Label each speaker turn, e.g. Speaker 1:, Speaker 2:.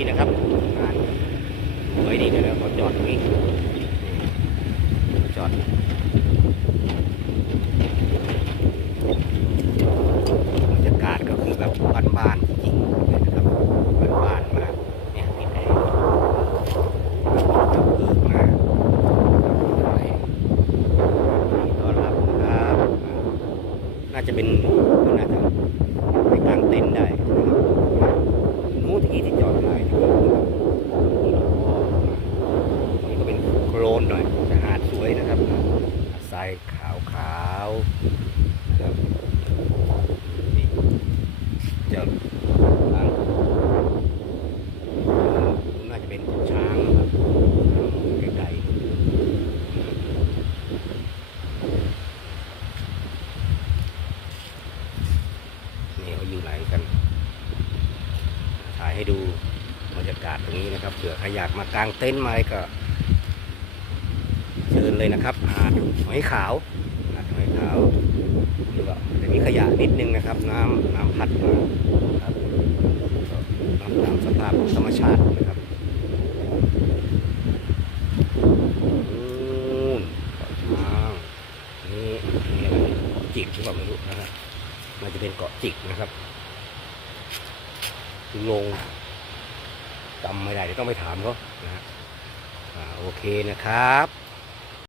Speaker 1: ีนะครับงานสวยดีนะแล้วขาจอดตรงนี้จอดบรรยากาศก็คือแบบบ้านๆจริงๆนะครับบ้านๆมากเนี่ยติดแอร์เพิ่มมากอะไต้อนรับครับน่าจะเป็นน่าจะไปกางเต็นท์ได้นะครับนู้นที่ที่จอดได้นะครับนี่ก็เป็นโคล นหน่อยแต่หาดสวยนะครับทรายขาวขาวๆครับนี่เจ้าทางน่าจะเป็นช้างนะครับไกลๆนี่เขาอยู่ไหนกัน ถ่ายให้ดูบรรยากาศตรงนี้นะครับเผื่อใครอยากมากางเต็นท์มาอะไรก็ เลยนะครับหาดหอยขาวหาดหอยขาวนี่ก็จะมีขยะนิดนึงนะครับ น้ำน้ำพัดมาครับน้ำตามสภาพธรรมชาตินะครับนู่นเกาะช้างนี่นี่อะไรจิกหรือเปล่าไม่รู้นะฮะน่าจะเป็นเกาะจิกนะครับลงจำไม่ได้เดี๋ยวต้องไปถามเขานะฮะโอเคนะครับ